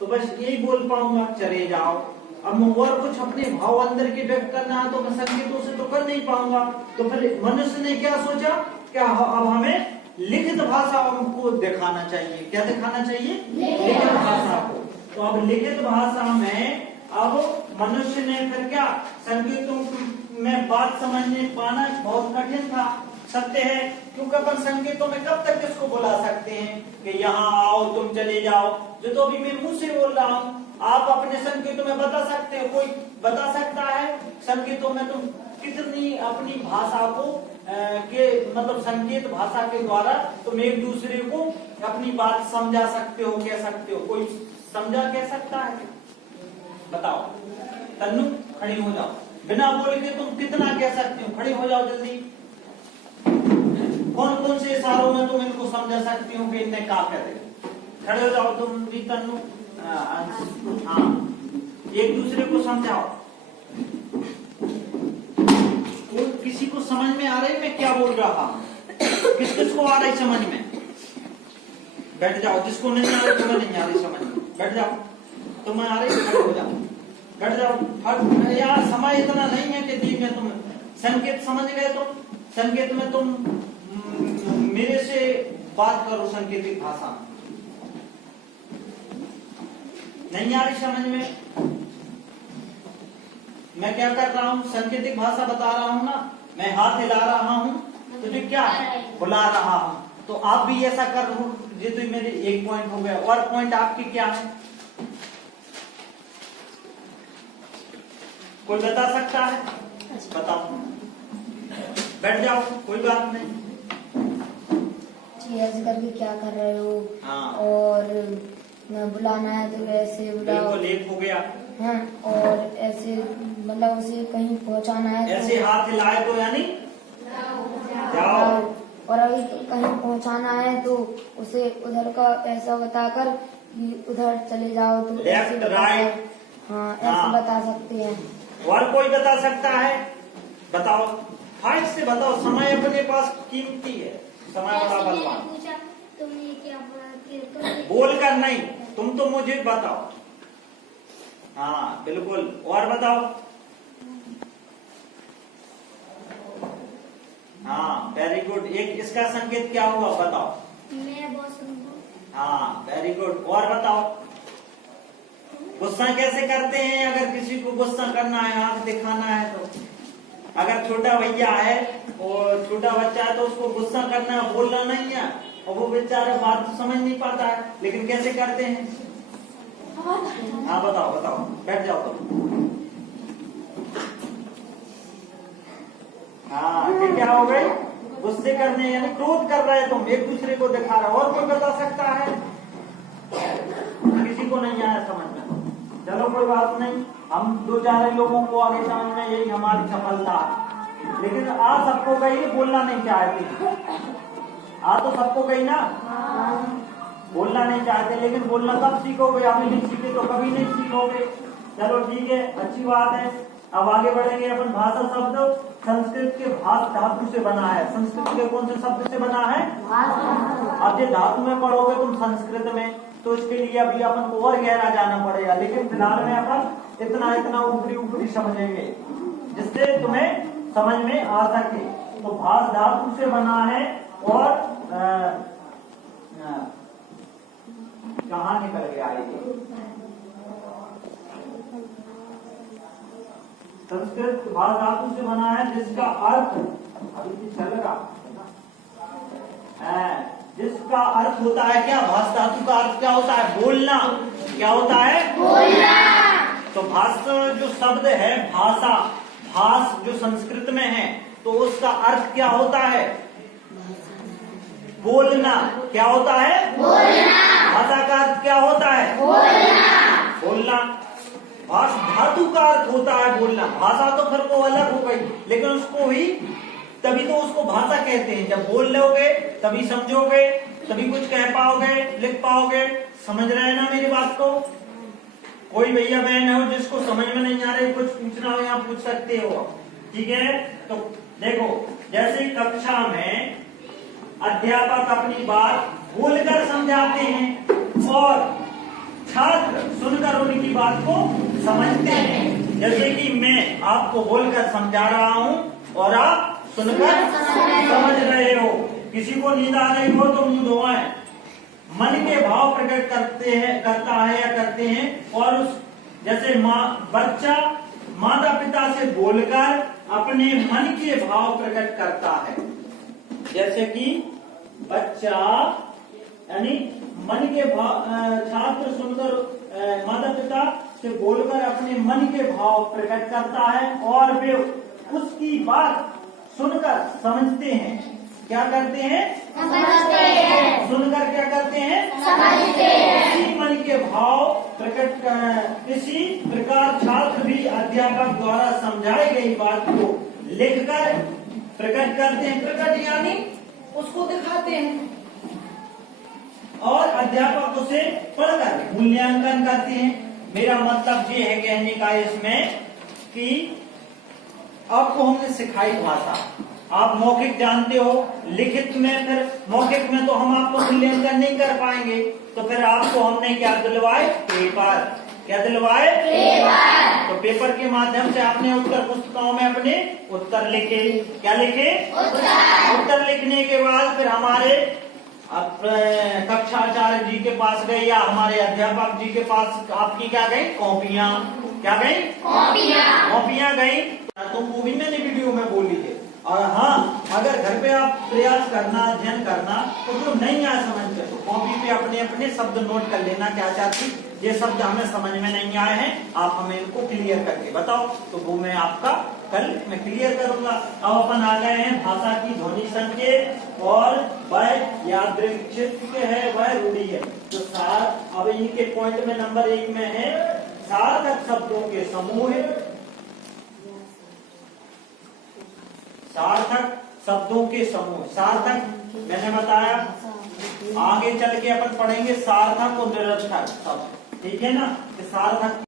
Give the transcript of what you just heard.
तो बस यही बोल पाऊंगा चले जाओ। अब और कुछ अपने भाव अंदर के व्यक्त करना है तो मैं संकेतों से तो कर नहीं पाऊंगा। तो फिर मनुष्य ने क्या सोचा, क्या अब हमें लिखित भाषा को दिखाना चाहिए। क्या दिखाना चाहिए? लिखित भाषा को। तो अब लिखित भाषा में अब मनुष्य ने फिर क्या, संकेतों में बात समझने पाना बहुत कठिन था। सत्य है, क्योंकि अपन संकेतों में कब तक इसको बुला सकते हैं कि यहाँ आओ, तुम चले जाओ, जो तो अभी मैं मुंह से बोल रहा हूँ। आप अपने संकेतों में बता सकते हो, कोई बता सकता है संकेतों में तुम कितनी अपनी भाषा को के मतलब संकेत भाषा के द्वारा तुम एक दूसरे को अपनी बात समझा सकते हो, कह सकते हो? कोई समझा कह सकता है? बताओ। तन्नू खड़ी हो जाओ, बिना बोल के तुम कितना कह सकते हो? खड़ी हो जाओ जल्दी। कौन कौन से इशारों में तुम इनको समझा सकती हो कि इनने क्या करे? खड़े हो जाओ तुम भी तन्नू। हाँ, एक दूसरे को समझाओ। किसी को समझ में आ रही मैं क्या बोल रहा हूँ? किस किस को आ रही समझ में? बैठ जाओ। जिसको नहीं आ रही, तुम्हें नहीं आ रही समझ में, बैठ जाओ। तुम्हें आ रही, खड़े हो जाओ, बैठ जाओ। यार समय इतना नहीं है कि दी में तुम संकेत समझ गए। तुम संकेत में तुम मेरे से बात करो संकेतिक भाषा में। नहीं आ रही समझ में? मैं क्या कर रहा हूँ? संकेतिक भाषा बता रहा हूँ ना। मैं हाथ हिला रहा हूँ, तुझे क्या बुला रहा हूँ। तो आप भी ऐसा कर रहे हो। ये तो मेरे एक पॉइंट हो गया। और पॉइंट आपके क्या है? कोई बता सकता है? बताओ। बैठ जाओ, कोई बात नहीं। ऐसे करके क्या कर रहे हो? हाँ। और बुलाना है तो ऐसे बुलाओ। बिल्कुल, एक हो गया। हाँ, और ऐसे मतलब उसे कहीं पहुंचाना है ऐसे हाथ हिलाए तो यानी जाओ। और अभी कहीं पहुंचाना है तो उसे उधर का ऐसा बताकर कि उधर चले जाओ। तो लेफ्ट राइट। हाँ, ऐसे बता सकते हैं। और कोई बता सकता है? बताओ, फाइट से बताओ। समय अपने पास कीमती है, समय बड़ा बलवान। तुमने क्या बोल कर नहीं, तुम तो मुझे बताओ। हाँ बिल्कुल, और बताओ। हाँ वेरी गुड। एक इसका संकेत क्या हुआ बताओ? मैं बॉस हूँ। हाँ वेरी गुड। और बताओ। गुस्सा कैसे करते हैं? अगर किसी को गुस्सा करना है, आंख दिखाना है तो, अगर छोटा भैया है और छोटा बच्चा है तो उसको गुस्सा करना है, बोलना नहीं है। और वो बेचारा बात तो समझ नहीं पाता है, लेकिन कैसे करते हैं? हाँ बताओ बताओ, बैठ जाओ तुम। हाँ ये क्या हो गई? गुस्से करने यानी क्रोध कर रहे हैं तुम, एक दूसरे को दिखा रहे हो। और कोई बता सकता है? किसी को नहीं आया समझ में? चलो कोई बात नहीं, हम दो चार लोगों को आगे समझ में, यही हमारी सफलता है। लेकिन आज सबको कही बोलना नहीं चाहती। आज तो सबको कही ना बोलना नहीं चाहते, लेकिन बोलना कब सीखोगे? अभी नहीं सीखे तो कभी नहीं सीखोगे। चलो ठीक है, अच्छी बात है। अब आगे बढ़ेंगे। अपन भाषा शब्द संस्कृत के भाष धातु से बना है। संस्कृत के कौन से शब्द से बना है? अब ये धातु में पढ़ोगे तुम संस्कृत में, तो इसके लिए अभी अपन को और गहरा जाना पड़ेगा। लेकिन फिलहाल में अपन इतना इतना ऊपरी ऊपरी समझेंगे, जिससे तुम्हें समझ में आ सके। तो भाष धातु से बना है। और कहाँ निकल गया ये? संस्कृत भाष धातु से बना है, जिसका अर्थ अभी चल रहा है, जिसका अर्थ होता है क्या? भाष धातु का अर्थ क्या होता है? बोलना। क्या होता है? बोलना। तो भाष जो शब्द है, भाषा, भाष जो संस्कृत में है, तो उसका अर्थ क्या होता है? बोलना। क्या होता है? बोलना। भाषा का अर्थ क्या होता है? बोलना। बोलना। भाष धातु का अर्थ होता है बोलना। भाषा तो फिर वो अलग हो गई, लेकिन उसको ही तभी तो उसको भाषा कहते हैं। जब बोल लोगे तभी समझोगे, तभी कुछ कह पाओगे, लिख पाओगे। समझ रहे हैं ना मेरी बात को? कोई भैया बहन हो जिसको समझ में नहीं आ रही, कुछ पूछना हो यहाँ पूछ सकते हो, ठीक है? तो देखो, जैसे कक्षा में अध्यापक अपनी बात बोलकर समझाते हैं और छात्र सुनकर उनकी बात को समझते हैं। जैसे कि मैं आपको बोलकर समझा रहा हूँ और आप सुनकर समझ रहे हो। किसी को नींद आ रही हो तो मुंह धोएं। मन के भाव प्रकट करता है या करते हैं। और उस जैसे बच्चा माता पिता से बोलकर अपने मन के भाव प्रकट करता है। जैसे कि बच्चा यानी मन के भाव, छात्र सुनकर माता पिता से बोलकर अपने मन के भाव प्रकट करता है और वे उसकी बात सुनकर समझते हैं। क्या करते हैं? समझते हैं। सुनकर क्या करते हैं? समझते हैं। इसी मन के भाव प्रकट इसी प्रकार छात्र भी अध्यापक द्वारा समझाई गई बात को लिखकर प्रकट करते हैं। प्रकट यानी उसको दिखाते हैं और अध्यापक उसे पढ़कर मूल्यांकन करते हैं। मेरा मतलब ये है कहने का इसमें कि आपको हमने सिखाई भाषा, आप मौखिक जानते हो, लिखित में फिर मौखिक में तो हम आपको मूल्यांकन नहीं कर पाएंगे, तो फिर आपको हमने क्या दिलवाए? पेपर। क्या दिलवाए? पेपर। तो पेपर के माध्यम से आपने उत्तर पुस्तिकाओं में अपने उत्तर लिखे। क्या लिखे? उत्तर लिखने के बाद फिर हमारे कक्षाचार्य जी के पास गए या हमारे अध्यापक जी के पास आपकी क्या गई? कॉपियां। क्या गई? कॉपियां गई। तो वो भी मैंने वीडियो में बोली है। और हाँ, अगर घर पे आप प्रयास करना, अध्ययन करना, तो जो नहीं आया समझ के तो कॉपी पे अपने अपने शब्द नोट कर लेना। क्या चाहती, ये शब्द हमें समझ में नहीं आए हैं, आप हमें इनको क्लियर करके बताओ, तो वो मैं आपका कल मैं क्लियर करूंगा। अब अपन आ गए हैं भाषा की ध्वनि संकेत और वह यादृच्छिक है, वह रूढ़ी है। तो अब इनके पॉइंट में नंबर 1 में है सार्थक शब्दों के समूह। सार्थक शब्दों के समूह। सार्थक मैंने बताया, आगे चल के अपन पढ़ेंगे सार्थक और निरर्थक शब्द। ठीक है ना? सार्थक